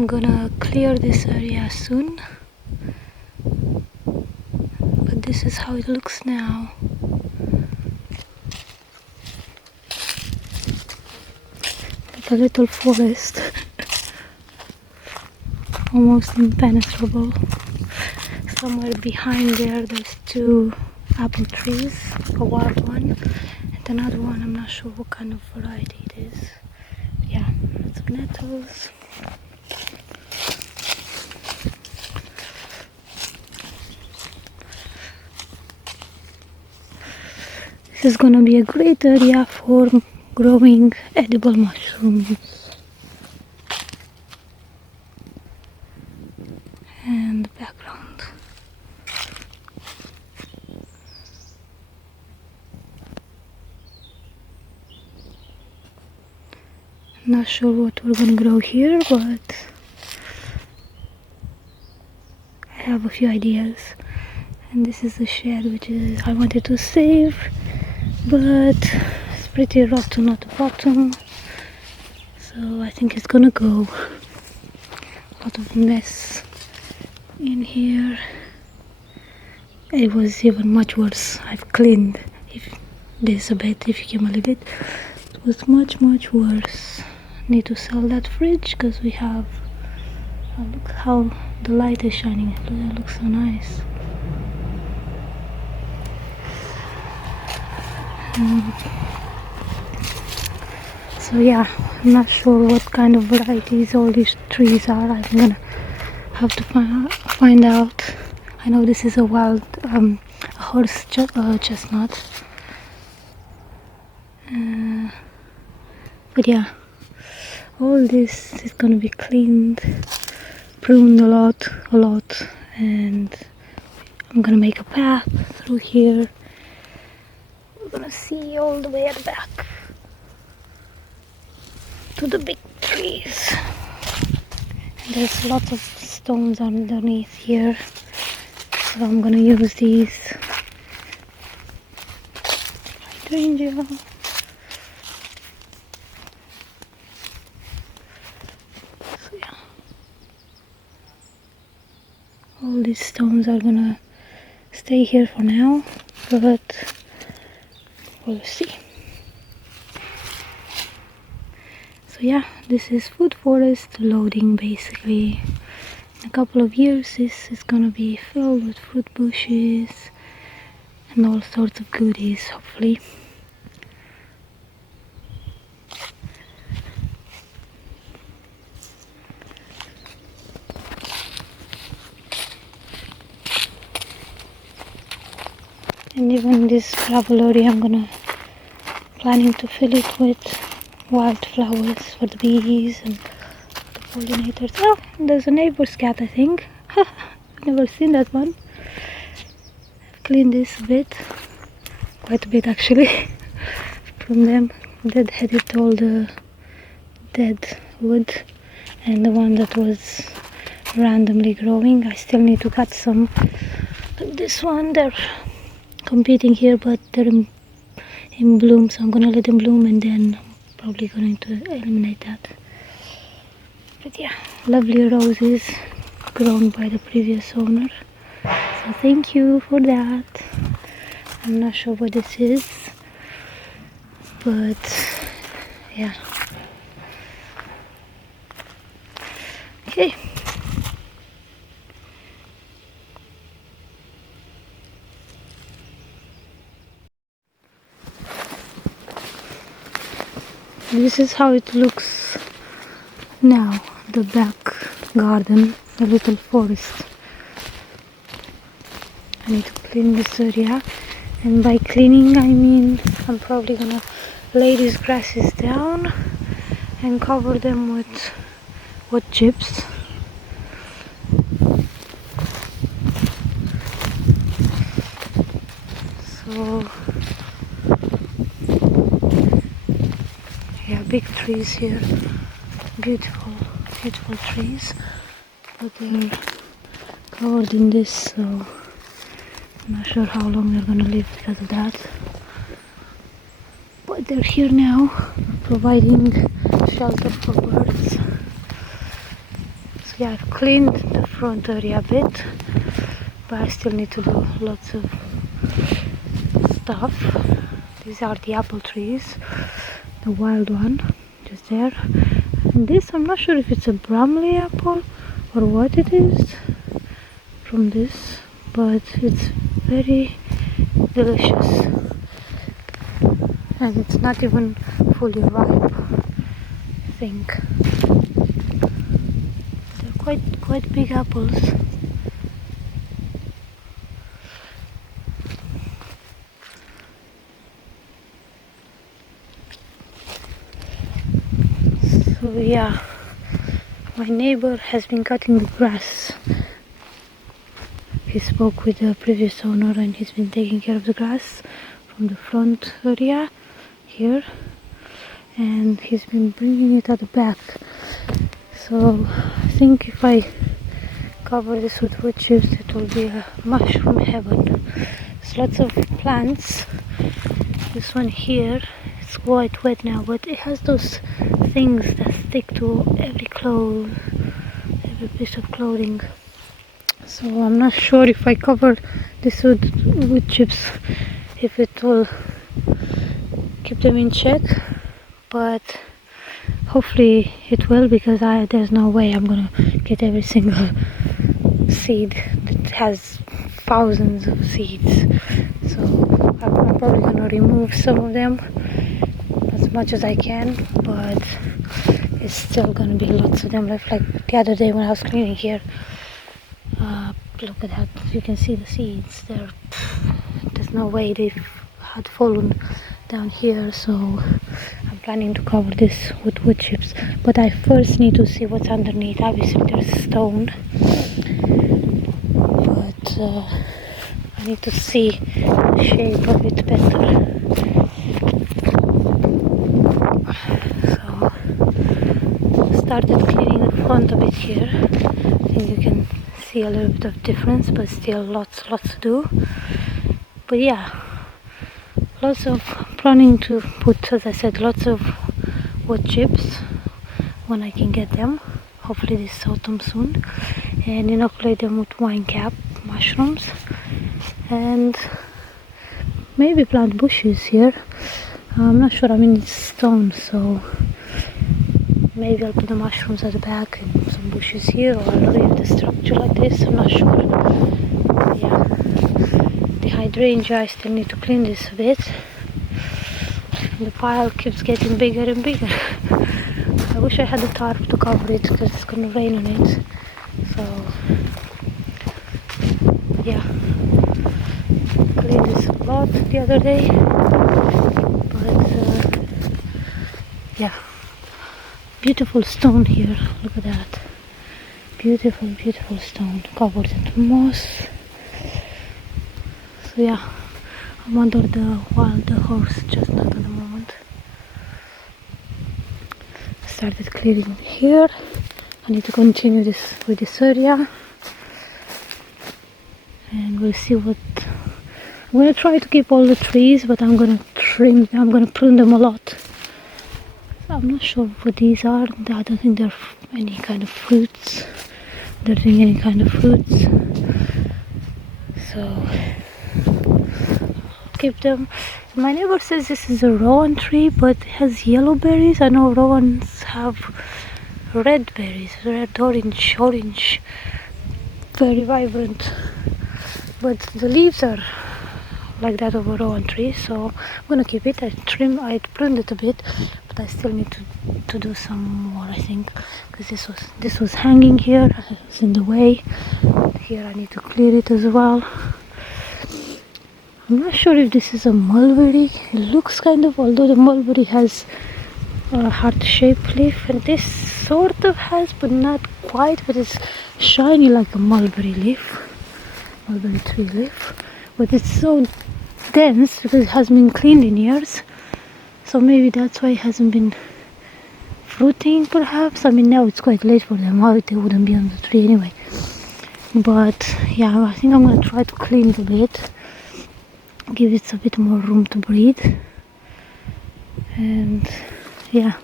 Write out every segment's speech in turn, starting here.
I'm gonna clear this area soon, but this is how it looks now. Like a little forest. Almost impenetrable. Somewhere behind there's two apple trees, a wild one and another one. I'm not sure what kind of variety it is. Yeah, lots of nettles. This is gonna be a great area for growing edible mushrooms. And the background. Not sure what we're gonna grow here, but I have a few ideas. And this is the shed which I wanted to save, but it's pretty rotten at the bottom, so I think it's gonna go. A lot of mess in here. It was even much worse. I've cleaned this a bit, if you can believe it. It was much worse. Need to sell that fridge because we have, look how the light is shining. It looks so nice. So yeah, I'm not sure what kind of varieties all these trees are. I'm gonna have to find out. I know this is a wild horse chestnut, but yeah, all this is gonna be cleaned, pruned a lot, and I'm gonna make a path through here. We're gonna see all the way at the back to the big trees. And there's lots of stones underneath here, so I'm gonna use these hydrangea. So yeah, all these stones are gonna stay here for now, but we'll see. So yeah, this is food forest loading basically. In a couple of years this is gonna be filled with fruit bushes and all sorts of goodies, hopefully. And even this gravel area I'm planning to fill it with wildflowers for the bees and the pollinators. Oh, there's a neighbor's cat, I think. I've never seen that one. I've cleaned this a bit, quite a bit actually, from them. Deadheaded all the dead wood, and the one that was randomly growing, I still need to cut some. Like this one, they're competing here, but they're in bloom, so I'm gonna let them bloom and then probably going to eliminate that. But yeah, lovely roses grown by the previous owner, so thank you for that. I'm not sure what this is, but yeah. Okay. This is how it looks now, the back garden, the little forest. I need to clean this area, and by cleaning I mean I'm probably gonna lay these grasses down and cover them with wood chips. So yeah, big trees here, beautiful trees, but they're covered in this, so I'm not sure how long they're gonna live because of that. But they're here now, providing shelter for birds. yeah, I've cleaned the front area a bit, but I still need to do lots of stuff. These are the apple trees, the wild one just there, and this, I'm not sure if it's a Bramley apple or what it is from this, but it's very delicious, and it's not even fully ripe, I think. They're quite big apples. So yeah, my neighbor has been cutting the grass. He spoke with the previous owner and he's been taking care of the grass from the front area here, and he's been bringing it at the back. So I think if I cover this with wood chips, it will be a mushroom heaven. There's lots of plants. This one here, it's quite wet now, but it has those things that stick to every piece of clothing. So I'm not sure if I cover this with wood chips, if it will keep them in check, but hopefully it will, because there's no way I'm gonna get every single seed that has thousands of seeds. So I'm probably gonna remove some of them as much as I can, but it's still gonna be lots of them left. Like the other day when I was cleaning here, look at that, you can see the seeds there. There's no way they had fallen down here, so I'm planning to cover this with wood chips, but I first need to see what's underneath. Obviously there's stone, but I need to see the shape of it better. So started cleaning the front a bit here. I think you can see a little bit of difference, but still lots to do. But yeah, lots of planning to put, as I said, lots of wood chips when I can get them, hopefully this autumn soon, and inoculate them with wine cap mushrooms, and maybe plant bushes here. I'm not sure, I mean it's stone, so maybe I'll put the mushrooms at the back and some bushes here, or I'll leave the structure like this, I'm not sure. Yeah, the hydrangea, I still need to clean this a bit. The pile keeps getting bigger and bigger. I wish I had a tarp to cover it, because it's gonna rain on it. So yeah, cleaned this a lot the other day, but yeah, beautiful stone here, look at that, beautiful stone covered in moss. So yeah, I'm under the wild horse chestnut at the moment. Started clearing here. I need to continue this with this area, and we'll see what. I'm gonna try to keep all the trees, but I'm gonna prune them a lot. I'm not sure what these are. I don't think they're any kind of fruits. They're doing any kind of fruits, so keep them. My neighbor says this is a rowan tree, but it has yellow berries. I know rowans have red berries, red, orange, very vibrant, but the leaves are like that of a rowan tree, so I'm gonna keep it. I pruned it a bit, but I still need to do some more, I think, because this was hanging here, it's in the way. Here I need to clear it as well. I'm not sure if this is a mulberry. It looks kind of, although the mulberry has a heart-shaped leaf, and this sort of has, but not quite, but it's shiny like a mulberry tree leaf, but it's so dense because it hasn't been cleaned in years, so maybe that's why it hasn't been fruiting, perhaps. I mean, now it's quite late for them, they wouldn't be on the tree anyway. But yeah, I think I'm gonna try to clean it a bit, give it a bit more room to breathe, and yeah,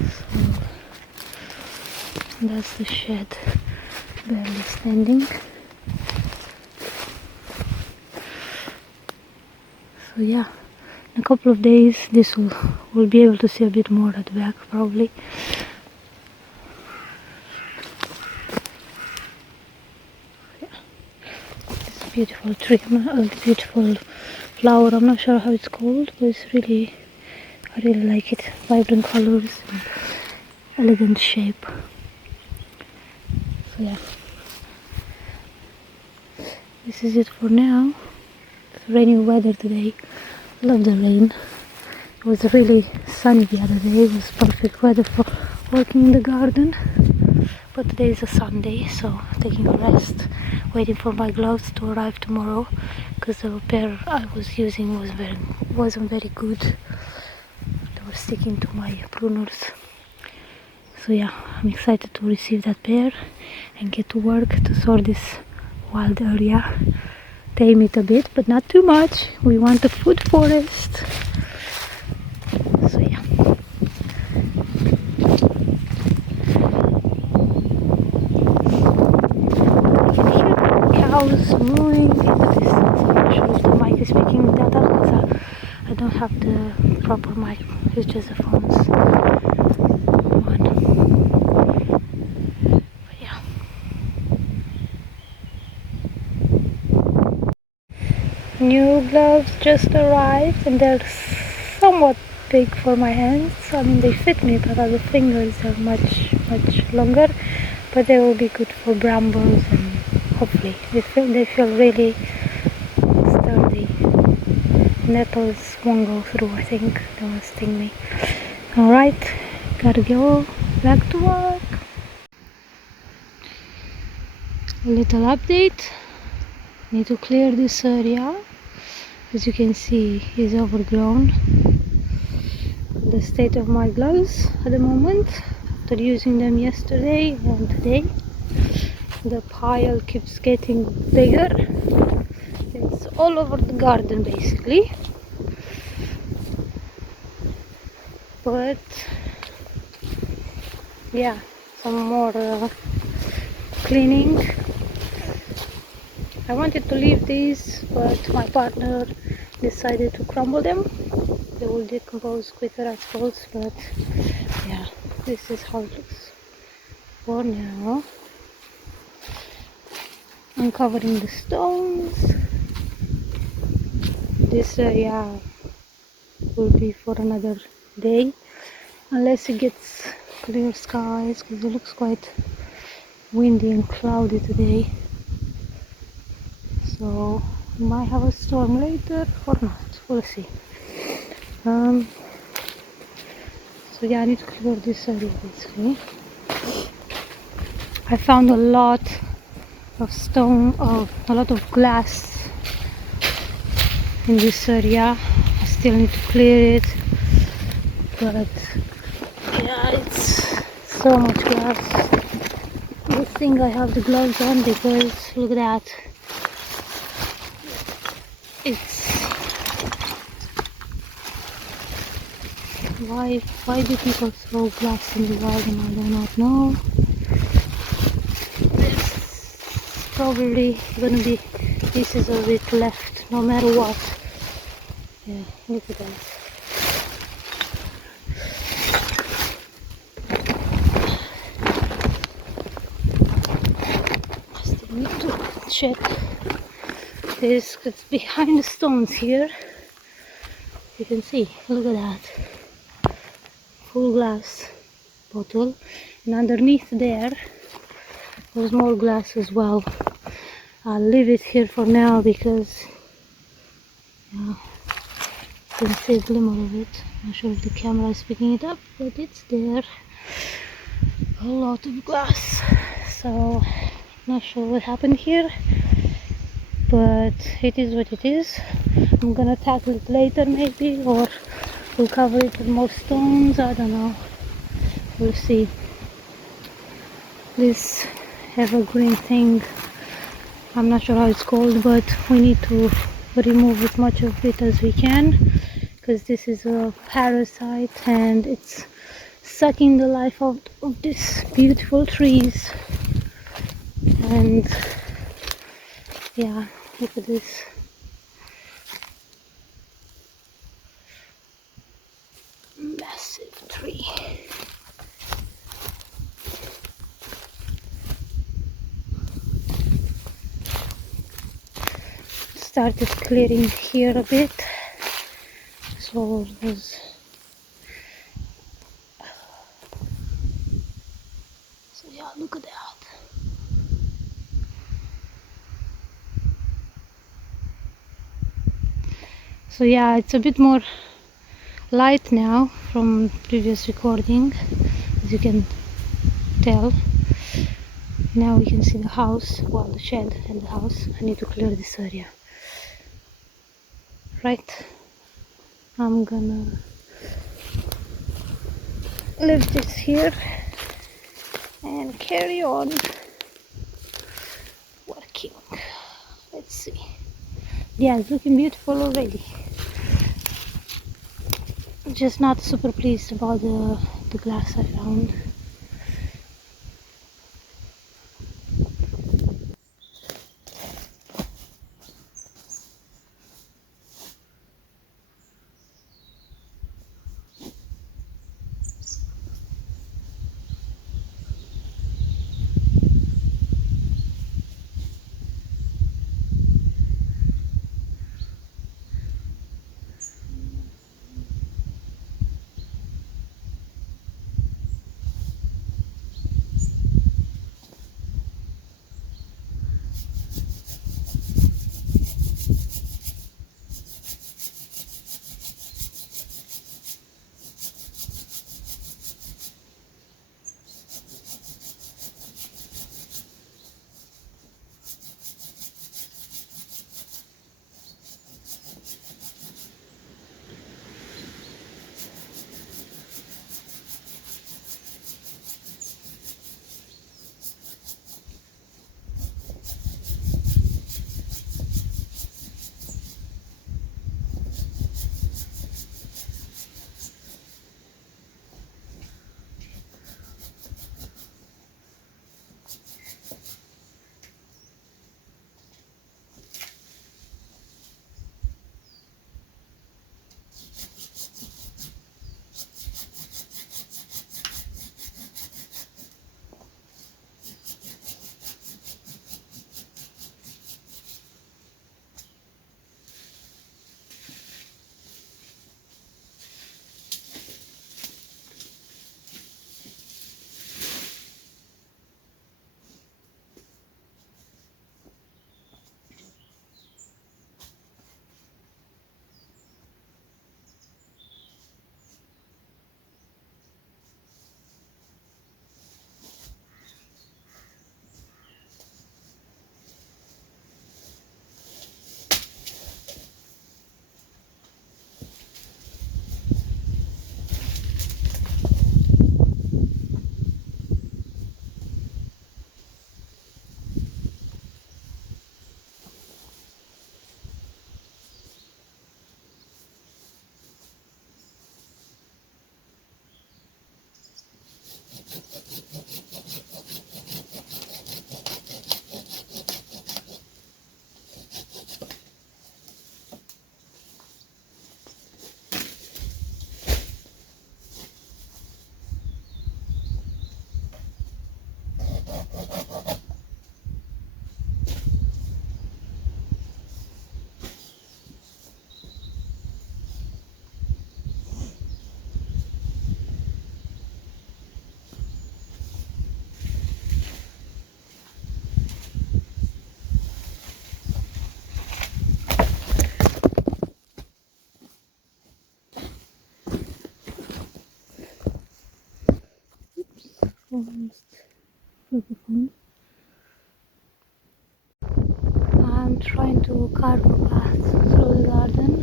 so That's the shed, barely standing. So yeah, in a couple of days this will be able to see a bit more at the back probably. This beautiful tree, beautiful flower, I'm not sure how it's called, but it's really, I really like it. Vibrant colors and elegant shape. So yeah, this is it for now. It's raining weather today. Love the rain. It was really sunny the other day. It was perfect weather for working in the garden. But today is a Sunday, so taking a rest, waiting for my gloves to arrive tomorrow, because the pair I was using wasn't very good. They were sticking to my pruners. So yeah, I'm excited to receive that pair and get to work to sort this wild area. Tame it a bit, but not too much. We want a food forest. So yeah. I can hear the cows mooing in the distance. I'm not sure if the mic is picking that up because I don't have the proper mic. It's just the phone's one. But yeah. New gloves just arrived and they're somewhat big for my hands. I mean, they fit me, but the fingers are much longer, but they will be good for brambles and hopefully they feel really sturdy. Nettles won't go through, I think. They won't sting me. Alright, gotta go back to work. A little update. Need to clear this area. As you can see, is overgrown. The state of my gloves at the moment, after using them yesterday and today, the pile keeps getting bigger. It's all over the garden basically, but yeah, some more cleaning. I wanted to leave these, but my partner decided to crumble them. They will decompose quicker, I suppose, but yeah, this is how it looks for now. Uncovering the stones. This area will be for another day, unless it gets clear skies, because it looks quite windy and cloudy today. So we might have a storm later or not, we'll see. So yeah, I need to clear this area basically. I found a lot of stone, a lot of glass in this area. I still need to clear it, but yeah, it's so much glass. Good thing I have the gloves on, because look at that. Why do people throw glass in the garden? I do not know. There's probably gonna be pieces of it left no matter what. Yeah, look at that. I still need to check this, because behind the stones here you can see, look at that, full glass bottle, and underneath there's more glass as well. I'll leave it here for now because yeah, you can see a glimmer of it. Not sure if the camera is picking it up, but it's there. A lot of glass. So not sure what happened here, but it is what it is. I'm gonna tackle it later maybe, or we'll cover it with more stones, I don't know, we'll see. This evergreen thing, I'm not sure how it's called, but we need to remove as much of it as we can, because this is a parasite and it's sucking the life out of these beautiful trees. And yeah, look at this. Massive tree. Started clearing here a bit, so there's yeah, look at that. So yeah, it's a bit more light now from previous recording, as you can tell. Now we can see the house, well, the shed and the house. I need to clear this area. Right, I'm gonna leave this here and carry on working. Let's see. Yeah, it's looking beautiful already. Just not super pleased about the glass I found. Almost broke the phone. I'm trying to carve a path through the garden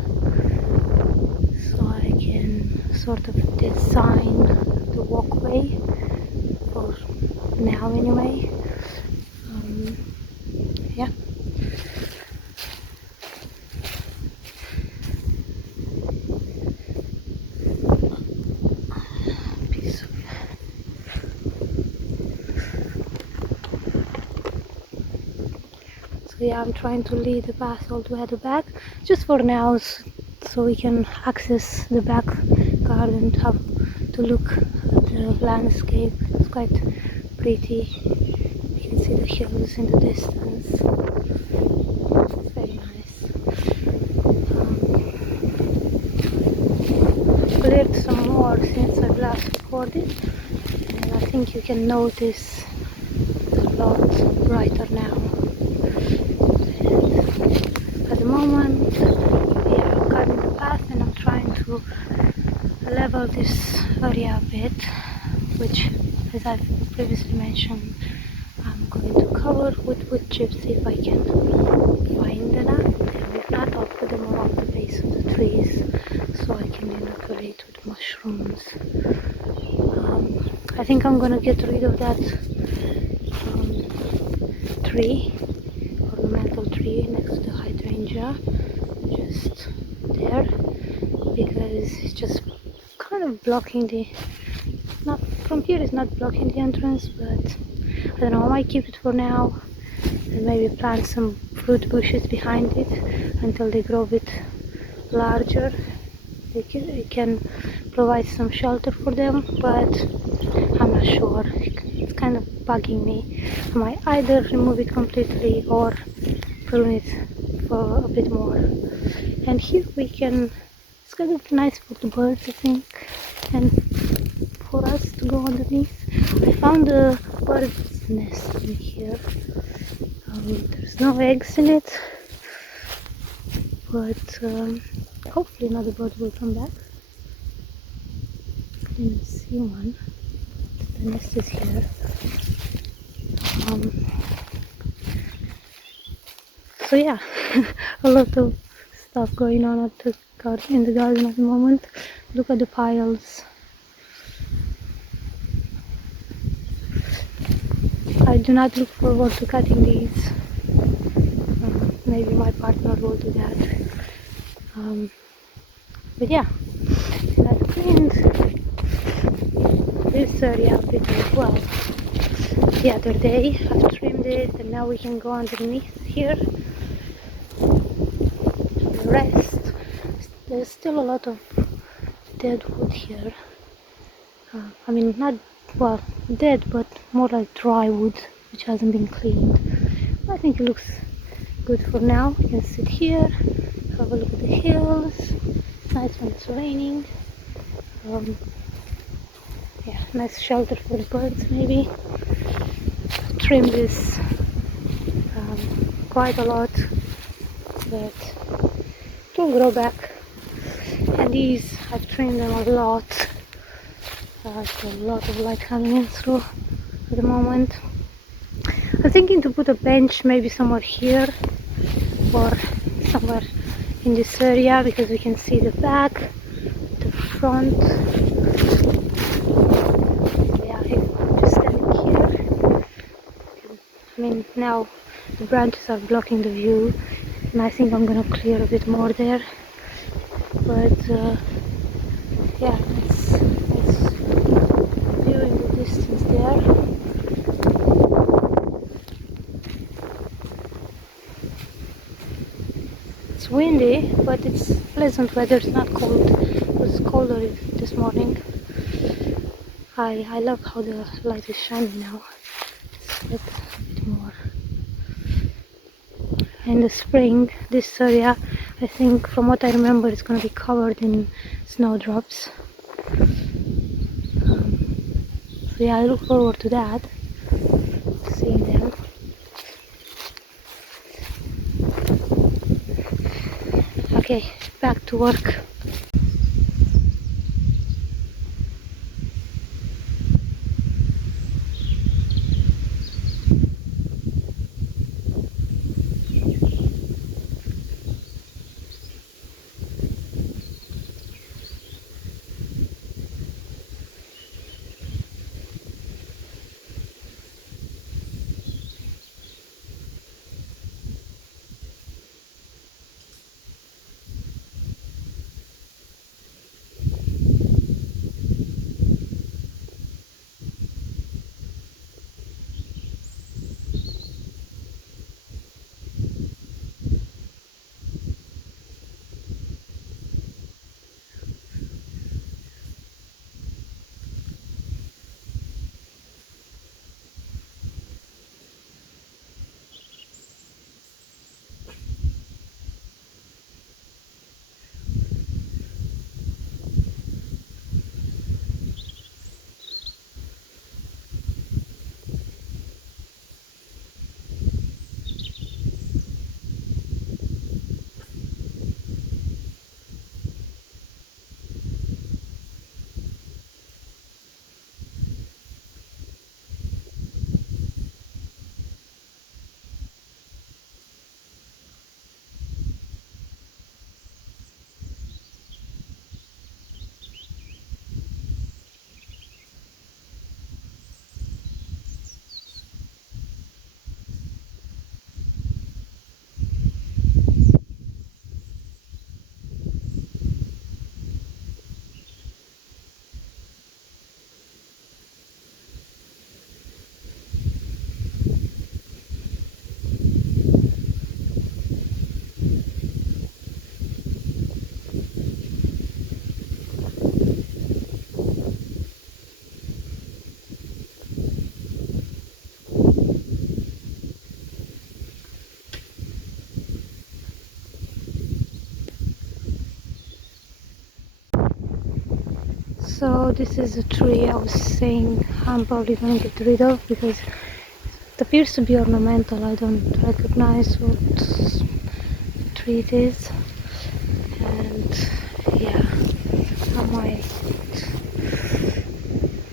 so I can sort of design the walkway for now anyway. Yeah. Piece of So yeah, I'm trying to lead the BASIL to at the back, just for now, so we can access the back garden to have to look at the landscape. It's quite pretty. You can see the hills in the distance. It's very nice. I've cleared some more since I've last recorded, and I think you can notice it's a lot brighter now. And at the moment, we are cutting the path, and I'm trying to level this area a bit, which, as I've previously mentioned, I'm going to cover with wood chips if I can find enough, and if not, I'll put them around the base of the trees so I can inoculate with mushrooms. I think I'm gonna get rid of that tree, ornamental tree next to the hydrangea, just there, because it's just kind of blocking the, not from here, it's not blocking the entrance, but I don't know, I might keep it for now and maybe plant some fruit bushes behind it until they grow a bit larger. It can provide some shelter for them, but I'm not sure. It's kind of bugging me. I might either remove it completely or prune it for a bit more. And here we can, it's kind of nice for the birds, I think, and for us to go underneath. I found a bird's nest in here. There's no eggs in it, but hopefully another bird will come back. I didn't see one. The nest is here. So yeah, a lot of stuff going on at the garden, in the garden at the moment. Look at the piles. I do not look forward to cutting these. Maybe my partner will do that. But yeah, I've cleaned this area a bit as well. The other day I've trimmed it, and now we can go underneath here. The rest, there's still a lot of dead wood here. I mean, not, well, dead, but more like dry wood, which hasn't been cleaned. I think it looks good for now. You can sit here, have a look at the hills. It's nice when it's raining. Yeah, nice shelter for the birds maybe. I've trimmed this quite a lot, but it will grow back. And these, I've trimmed them a lot. There's a lot of light coming in through at the moment. I'm thinking to put a bench maybe somewhere here or somewhere in this area, because we can see the back, the front. Yeah, if I'm just standing here, I mean, now the branches are blocking the view, and I think I'm gonna clear a bit more there. But yeah, it's view in the distance there. It's windy, but it's pleasant weather. It's not cold. It was colder this morning. I love how the light is shining now. It's a bit more. In the spring, this area, I think, from what I remember, it's going to be covered in snowdrops. So yeah, I look forward to that, seeing them. Okay, back to work. So this is a tree I was saying I'm probably going to get rid of because it appears to be ornamental. I don't recognize what tree it is, and yeah, I might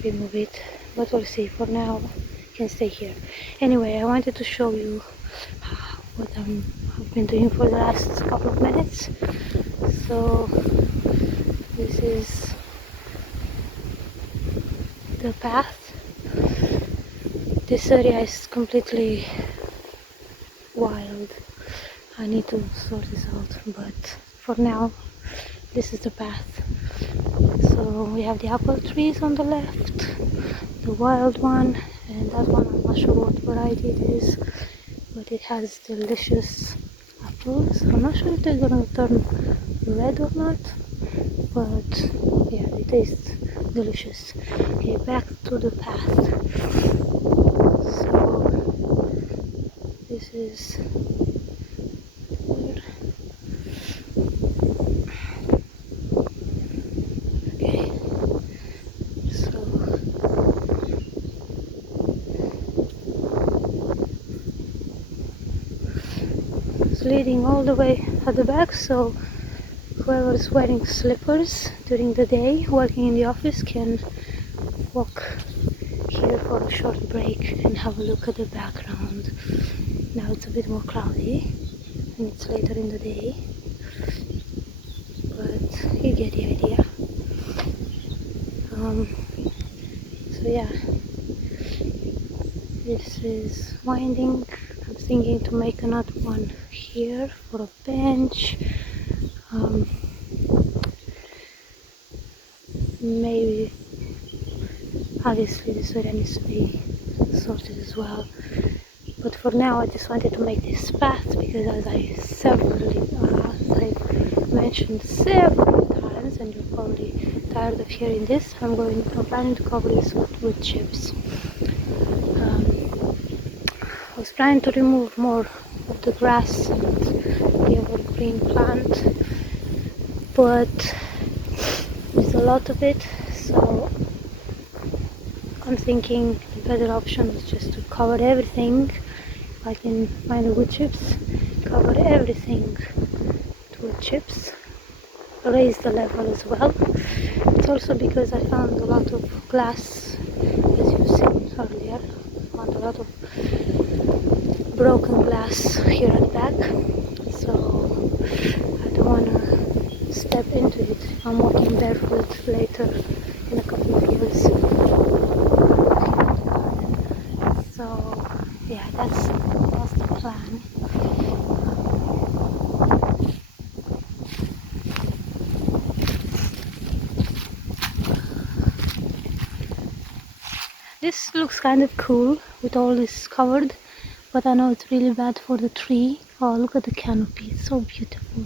remove it, but we'll see. For now it can stay here. Anyway, I wanted to show you what I've been doing for the last couple of minutes. So this is the path. This area is completely wild. I need to sort this out, but for now this is the path. So we have the apple trees on the left, the wild one, and that one I'm not sure what variety it is, but it has delicious apples. I'm not sure if they're gonna turn red or not, but yeah, they taste delicious. Okay, back to the path. So this is there. Okay, so it's leading all the way at the back, so whoever is wearing slippers during the day working in the office can walk here for a short break and have a look at the background. Now it's a bit more cloudy and it's later in the day, but you get the idea. So yeah, this is winding. I'm thinking to make another one here for a bench. Maybe obviously this area needs to be sorted as well, but for now I just wanted to make this path because as I've mentioned several times, and you're probably tired of hearing this, I'm planning to cover this with wood chips. I was trying to remove more of the grass and the evergreen plant, but there's a lot of it, so I'm thinking the better option is just to cover everything. If I can find the wood chips, cover everything with wood chips, raise the level as well. It's also because I found a lot of glass, as you've seen earlier. I found a lot of broken glass here at the back, so I don't want to step into it if I'm walking barefoot later in a couple of years. So yeah, that's the plan. This looks kind of cool with all this covered, but I know it's really bad for the tree. Oh, look at the canopy, it's so beautiful.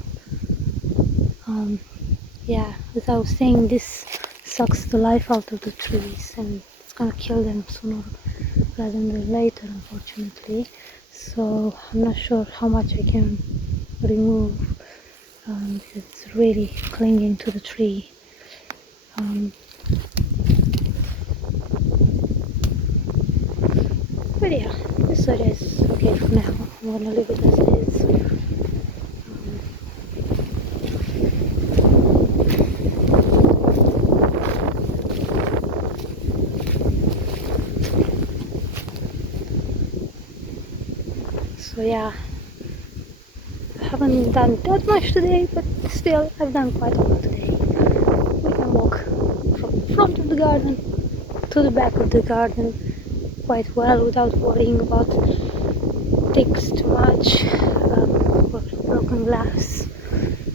Yeah, as I was saying, this sucks the life out of the trees and it's gonna kill them sooner rather than later, unfortunately. So I'm not sure how much I can remove because it's really clinging to the tree. But yeah, this area is okay for now. I'm gonna leave it as it is. So yeah, I haven't done that much today, but still I've done quite a lot today. We can walk from the front of the garden to the back of the garden quite well without worrying about ticks too much or broken glass,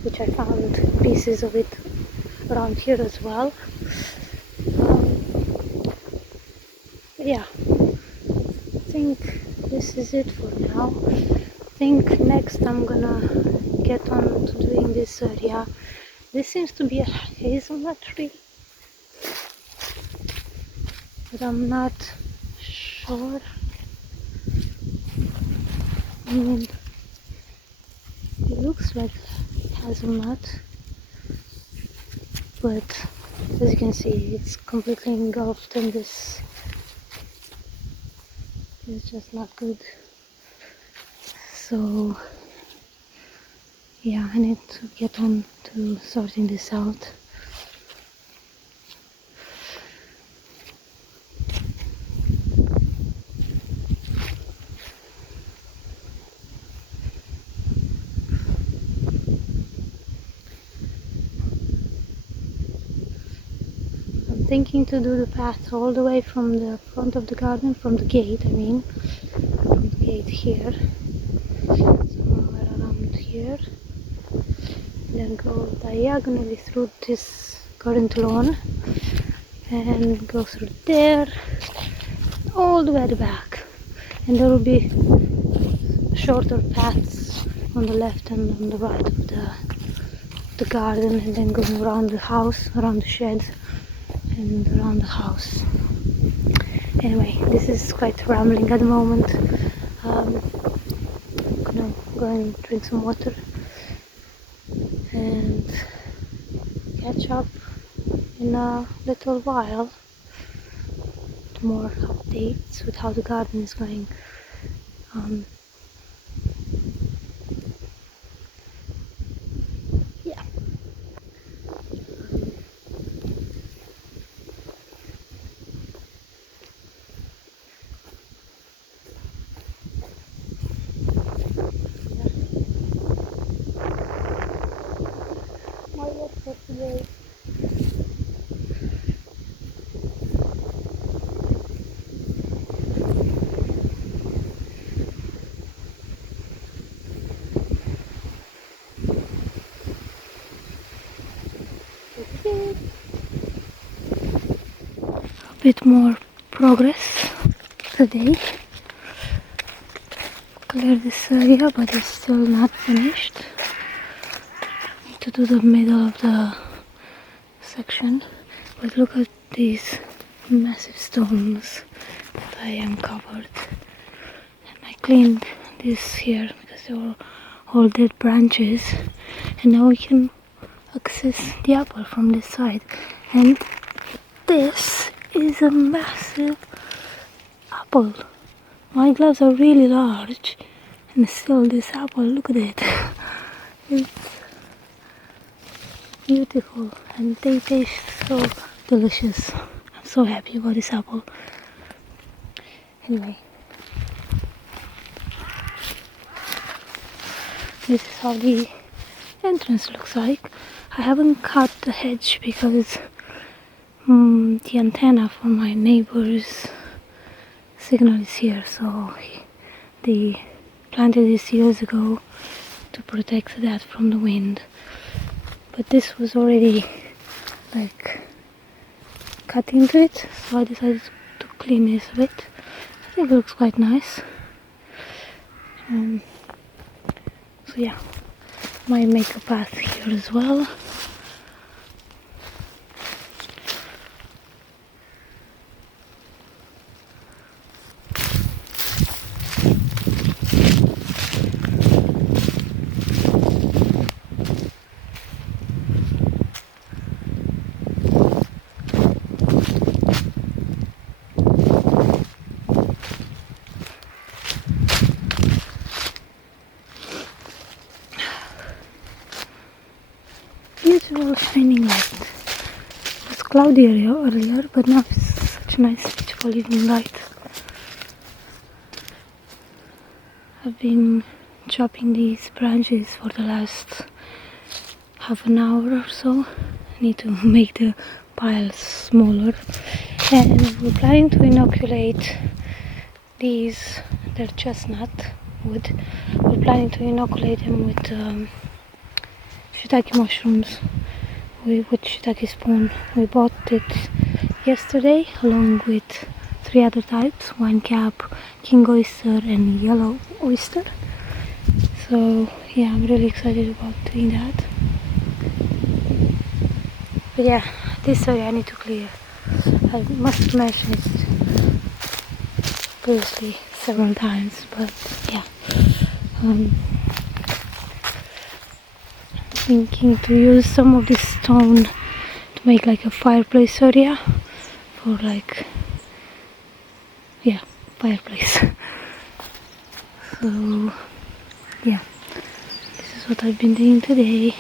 which I found pieces of it around here as well. Yeah, I think this is it for now. I think next I'm gonna get on to doing this area. This seems to be a hazelnut tree, but I'm not sure. I mean, it looks like hazelnut, but As you can see, it's completely engulfed in this. It's just not good. So yeah, I need to get on to sorting this out. I'm thinking to do the path all the way from the front of the garden, from the gate, I mean, from the gate here, somewhere around here, then go diagonally through this current lawn and go through there all the way at the back, and there will be shorter paths on the left and on the right of the garden, and then going around the house, around the sheds and around the house. Anyway, this is quite rambling at the moment. I'm gonna go and drink some water and catch up in a little while. More updates with how the garden is going. Yeah. My work for today. A bit more progress today. Clear this area, but it's still not finished. Need to do the middle of the section. But look at these massive stones that I uncovered. And I cleaned this here because they were all dead branches. And now we can access the apple from this side. And this is a massive apple. My gloves are really large, and still this apple, look at it. It's beautiful and they taste so delicious. I'm so happy about this apple. Anyway, this is how the entrance looks like. I haven't cut the hedge because the antenna for my neighbor's signal is here, so they planted this years ago to protect that from the wind. But this was already like cut into it, so I decided to clean this a bit. I think it looks quite nice. So yeah, might make a path here as well. Beautiful shining light. It was cloudy earlier, but now it's such a nice beautiful evening light. I've been chopping these branches for the last half an hour or so. I need to make the piles smaller, and we're planning to inoculate these. They're chestnut wood. We're planning to inoculate them with shiitake mushrooms with shiitake spoon. We bought it yesterday along with 3 other types: wine cap, king oyster and yellow oyster. So yeah, I'm really excited about doing that. But yeah, this area I need to clear. I must mention it previously several times, but yeah. Thinking to use some of this stone to to make like a fireplace area for like, yeah, fireplace. So yeah, this is what I've been doing today.